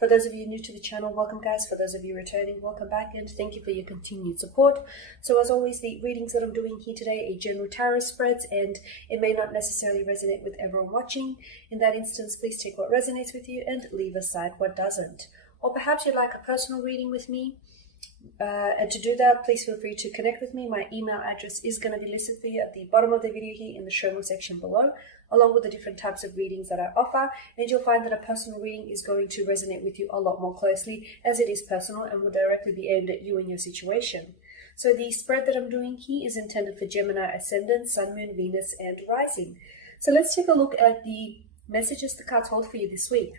For those of you new to the channel, welcome guys. For those of you returning, welcome back, and thank you for your continued support. So as always, the readings that I'm doing here today are general tarot spreads, and it may not necessarily resonate with everyone watching. In that instance, please take what resonates with you and leave aside what doesn't. Or perhaps you'd like a personal reading with me. And to do that, please feel free to connect with me. My email address is going to be listed for you at the bottom of the video here in the show more section below, along with the different types of readings that I offer. And you'll find that a personal reading is going to resonate with you a lot more closely, as it is personal and will directly be aimed at you and your situation. So the spread that I'm doing here is intended for Gemini Ascendant, Sun, Moon, Venus, and Rising. So let's take a look at the messages the cards hold for you this week.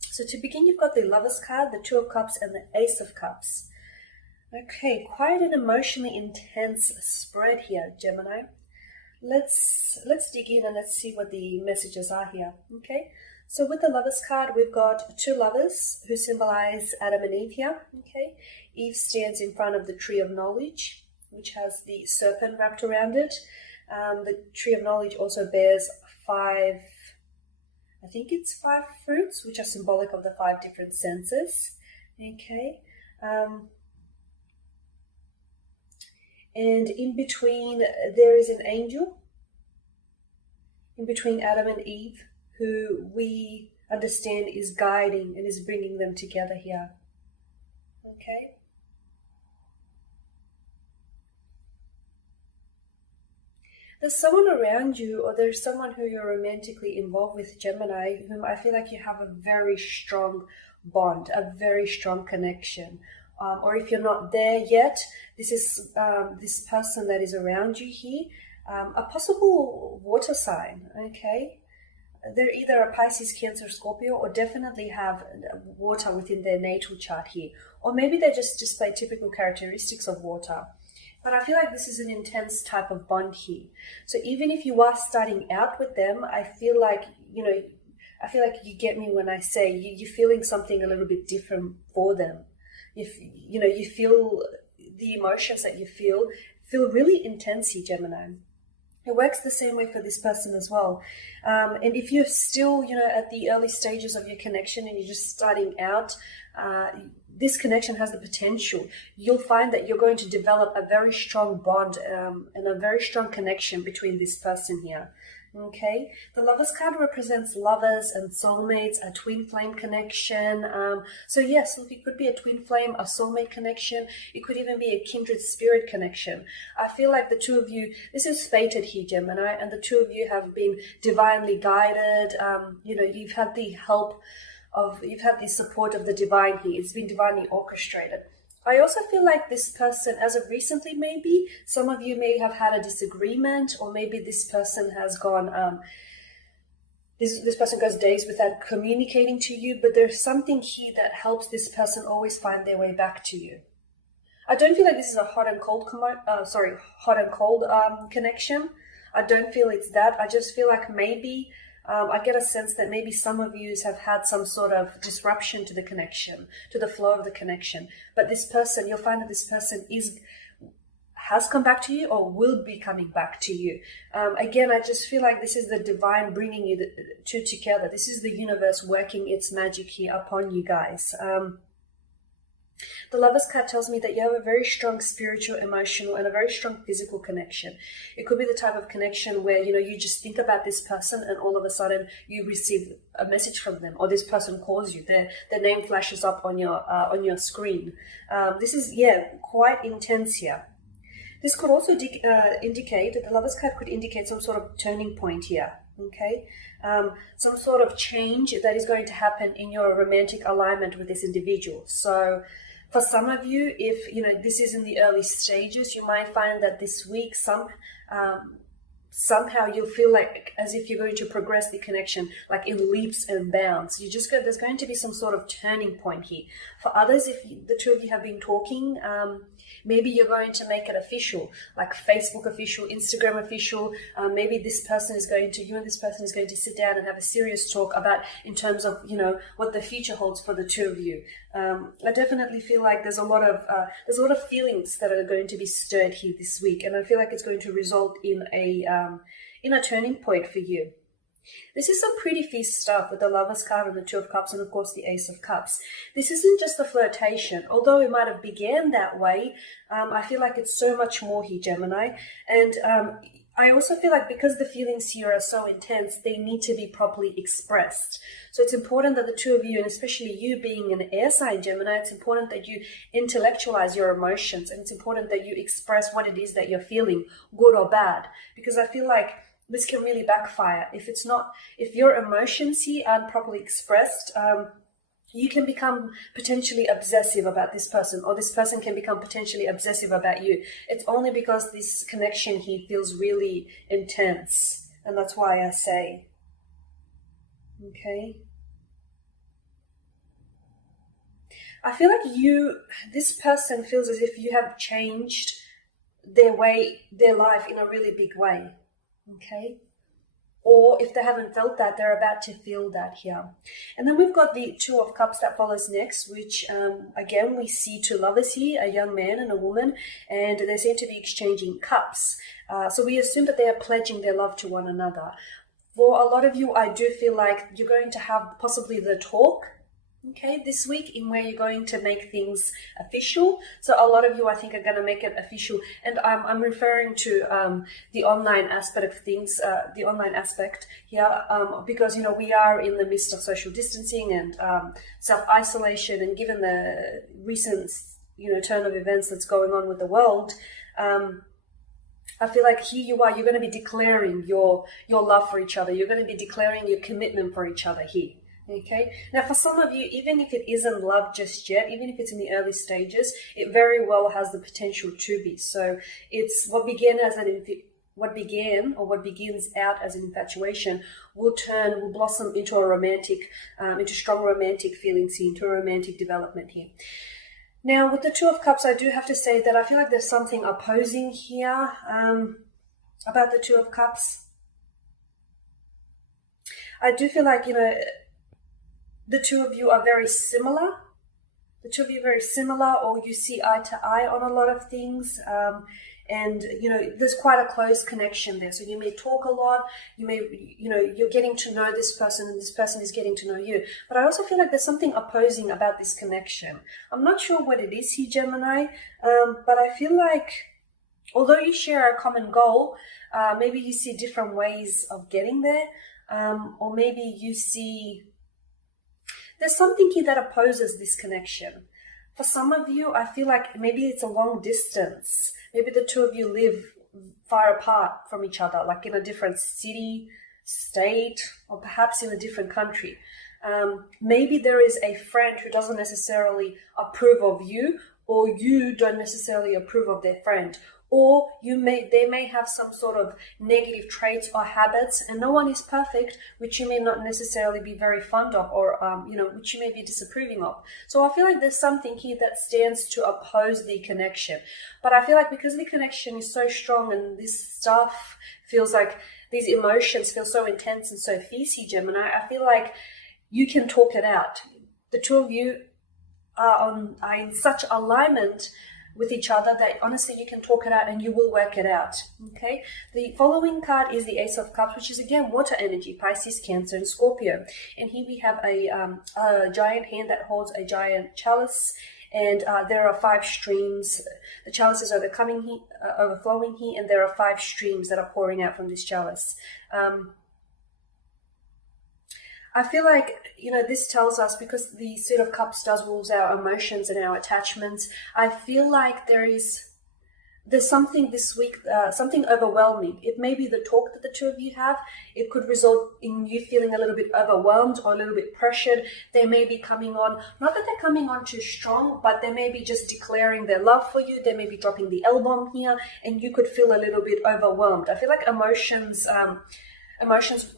So to begin, you've got the Lovers card, the Two of Cups, and the Ace of Cups. Okay, quite an emotionally intense spread here, Gemini. Let's dig in and let's see what the messages are here. Okay, so with the Lovers card, we've got two lovers who symbolize Adam and Eve here. Okay, Eve stands in front of the Tree of Knowledge, which has the serpent wrapped around it. The Tree of Knowledge also bears five fruits, which are symbolic of the 5 different senses. Okay. And in between, there is an angel, in between Adam and Eve, who we understand is guiding and is bringing them together here. Okay? There's someone around you, or there's someone who you're romantically involved with, Gemini, whom I feel like you have a very strong bond, a very strong connection. Or if you're not there yet, this is this person that is around you here, a possible water sign, okay? They're either a Pisces, Cancer, Scorpio, or definitely have water within their natal chart here. Or maybe they just display typical characteristics of water. But I feel like this is an intense type of bond here. So even if you are starting out with them, I feel like, you get me when I say you're feeling something a little bit different for them. You feel the emotions that you feel really intense here, Gemini. It works the same way for this person as well. And if you're still, at the early stages of your connection and you're just starting out, this connection has the potential. You'll find that you're going to develop a very strong bond and a very strong connection between this person here. Okay, the Lovers card represents lovers and soulmates, a twin flame connection. So yes, look, it could be a twin flame, a soulmate connection. It could even be a kindred spirit connection. I feel like the two of you, this is fated here, Gemini, and the two of you have been divinely guided. You've had the support of the divine here. It's been divinely orchestrated. I also feel like this person, as of recently maybe, some of you may have had a disagreement, or maybe this person has gone, this person goes days without communicating to you, but there's something here that helps this person always find their way back to you. I don't feel like this is a hot and cold connection. I don't feel it's that. I just feel like maybe I get a sense that maybe some of you have had some sort of disruption to the connection, to the flow of the connection. But this person, you'll find that this person has come back to you or will be coming back to you. Again, I just feel like this is the divine bringing you the two together. This is the universe working its magic here upon you guys. The Lovers card tells me that you have a very strong spiritual, emotional, and a very strong physical connection. It could be the type of connection where, you just think about this person and all of a sudden you receive a message from them, or this person calls you. Their name flashes up on your screen. This is, quite intense here. This could also indicate that the Lovers card could indicate some sort of turning point here. Okay, some sort of change that is going to happen in your romantic alignment with this individual. So for some of you, if this is in the early stages, you might find that this week somehow you'll feel like as if you're going to progress the connection like in leaps and bounds. There's going to be some sort of turning point here. For others, if the two of you have been talking, maybe you're going to make it official, like Facebook official, Instagram official. Maybe you and this person is going to sit down and have a serious talk about in terms of, what the future holds for the two of you. I definitely feel like there's a lot of feelings that are going to be stirred here this week, and I feel like it's going to result in a turning point for you. This is some pretty fierce stuff with the Lovers card and the Two of Cups and, of course, the Ace of Cups. This isn't just a flirtation. Although it might have began that way, I feel like it's so much more here, Gemini. And I also feel like because the feelings here are so intense, they need to be properly expressed. So it's important that the two of you, and especially you being an air sign, Gemini, it's important that you intellectualize your emotions, and it's important that you express what it is that you're feeling, good or bad. Because I feel like this can really backfire if your emotions here aren't properly expressed. You can become potentially obsessive about this person, or this person can become potentially obsessive about you. It's only because this connection here feels really intense, and that's why I say, okay. I feel like this person feels as if you have changed their life in a really big way. Okay, or if they haven't felt that, they're about to feel that here. And then we've got the Two of Cups that follows next, which again we see two lovers here, a young man and a woman, and they seem to be exchanging cups. So we assume that they are pledging their love to one another. For a lot of you, I do feel like you're going to have possibly the talk, okay, this week, in where you're going to make things official. So a lot of you, I think, are going to make it official. And I'm referring to the online aspect of things, the online aspect here, because, we are in the midst of social distancing and self-isolation. And given the recent, turn of events that's going on with the world, I feel like here you are, you're going to be declaring your love for each other. You're going to be declaring your commitment for each other here. Okay. Now, for some of you, even if it isn't love just yet, even if it's in the early stages, it very well has the potential to be. So it's what begins out as an infatuation will blossom into a romantic, into strong romantic feelings here, into a romantic development here. Now, with the Two of Cups, I do have to say that I feel like there's something opposing here about the Two of Cups. I do feel like, the two of you are very similar. The two of you are very similar, or you see eye to eye on a lot of things. And, there's quite a close connection there. So you may talk a lot, you're getting to know this person and this person is getting to know you. But I also feel like there's something opposing about this connection. I'm not sure what it is here, Gemini, but I feel like although you share a common goal, maybe you see different ways of getting there, or maybe you see there's something here that opposes this connection. For some of you, I feel like maybe it's a long distance. Maybe the two of you live far apart from each other, like in a different city, state, or perhaps in a different country. Maybe there is a friend who doesn't necessarily approve of you, or you don't necessarily approve of their friend. Or they may have some sort of negative traits or habits, and no one is perfect, which you may not necessarily be very fond of, or which you may be disapproving of. So I feel like there's something here that stands to oppose the connection. But I feel like because the connection is so strong and this stuff feels like these emotions feel so intense and so fierce, Gemini, I feel like you can talk it out. The two of you are in such alignment with each other that honestly you can talk it out and you will work it out. Okay, the following card is the Ace of Cups, which is again water energy, Pisces, Cancer, and Scorpio. And here we have a giant hand that holds a giant chalice, and there are 5 streams. The chalice is overflowing here, and there are 5 streams that are pouring out from this chalice. I feel like, this tells us, because the Suit of Cups does rules our emotions and our attachments, I feel like there's something this week, something overwhelming. It may be the talk that the two of you have. It could result in you feeling a little bit overwhelmed or a little bit pressured. They may be coming on, not that they're coming on too strong, but they may be just declaring their love for you. They may be dropping the L-bomb here, and you could feel a little bit overwhelmed. I feel like emotions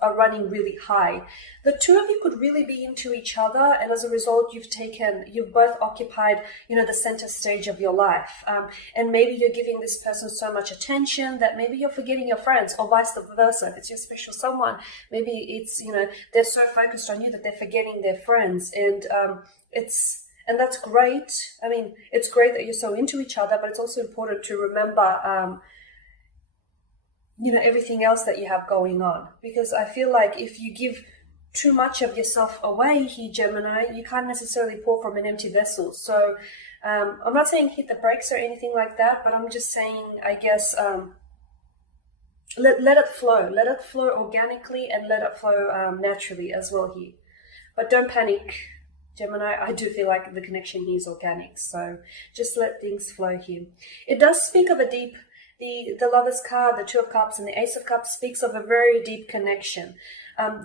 are running really high. The two of you could really be into each other, and as a result, you've both occupied, the center stage of your life. And maybe you're giving this person so much attention that maybe you're forgetting your friends, or vice versa. If it's your special someone, maybe it's, they're so focused on you that they're forgetting their friends. And that's great. I mean, it's great that you're so into each other, but it's also important to remember, everything else that you have going on. Because I feel like if you give too much of yourself away here, Gemini, you can't necessarily pour from an empty vessel. So I'm not saying hit the brakes or anything like that, but I'm just saying, I guess, let it flow. Let it flow organically and let it flow naturally as well here. But don't panic, Gemini. I do feel like the connection here is organic. So just let things flow here. It does speak of a deep, the Lover's card, the Two of Cups, and the Ace of Cups speaks of a very deep connection.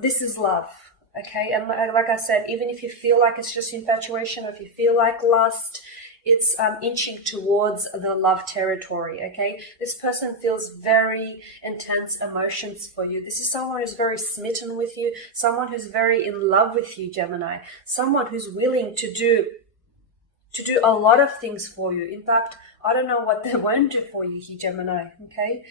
This is love, okay? And like I said, even if you feel like it's just infatuation, or if you feel like lust, it's inching towards the love territory, okay? This person feels very intense emotions for you. This is someone who's very smitten with you, someone who's very in love with you, Gemini, someone who's willing to do a lot of things for you. In fact, I don't know what they won't do for you here, Gemini, okay?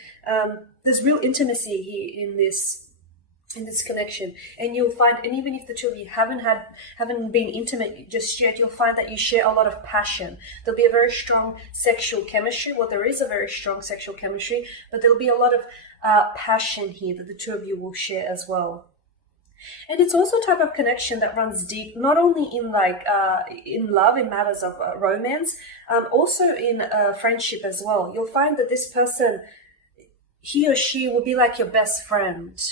There's real intimacy here in this connection, and you'll find, and even if the two of you haven't been intimate just yet, you'll find that you share a lot of passion. There'll be a very strong sexual chemistry. Well, there is a very strong sexual chemistry, but there'll be a lot of passion here that the two of you will share as well. And it's also a type of connection that runs deep, not only in in love, in matters of romance, also in friendship as well. You'll find that this person, he or she, will be like your best friend.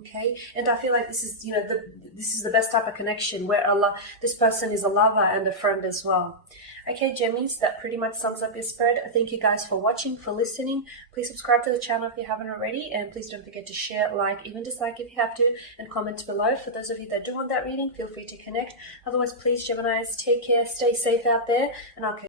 Okay, and I feel like this is, this is the best type of connection where this person is a lover and a friend as well. Okay, Gemmies, that pretty much sums up your spread. Thank you guys for watching, for listening. Please subscribe to the channel if you haven't already, and please don't forget to share, like, even dislike if you have to, and comment below. For those of you that do want that reading, feel free to connect. Otherwise, please, Geminis, take care, stay safe out there, and I'll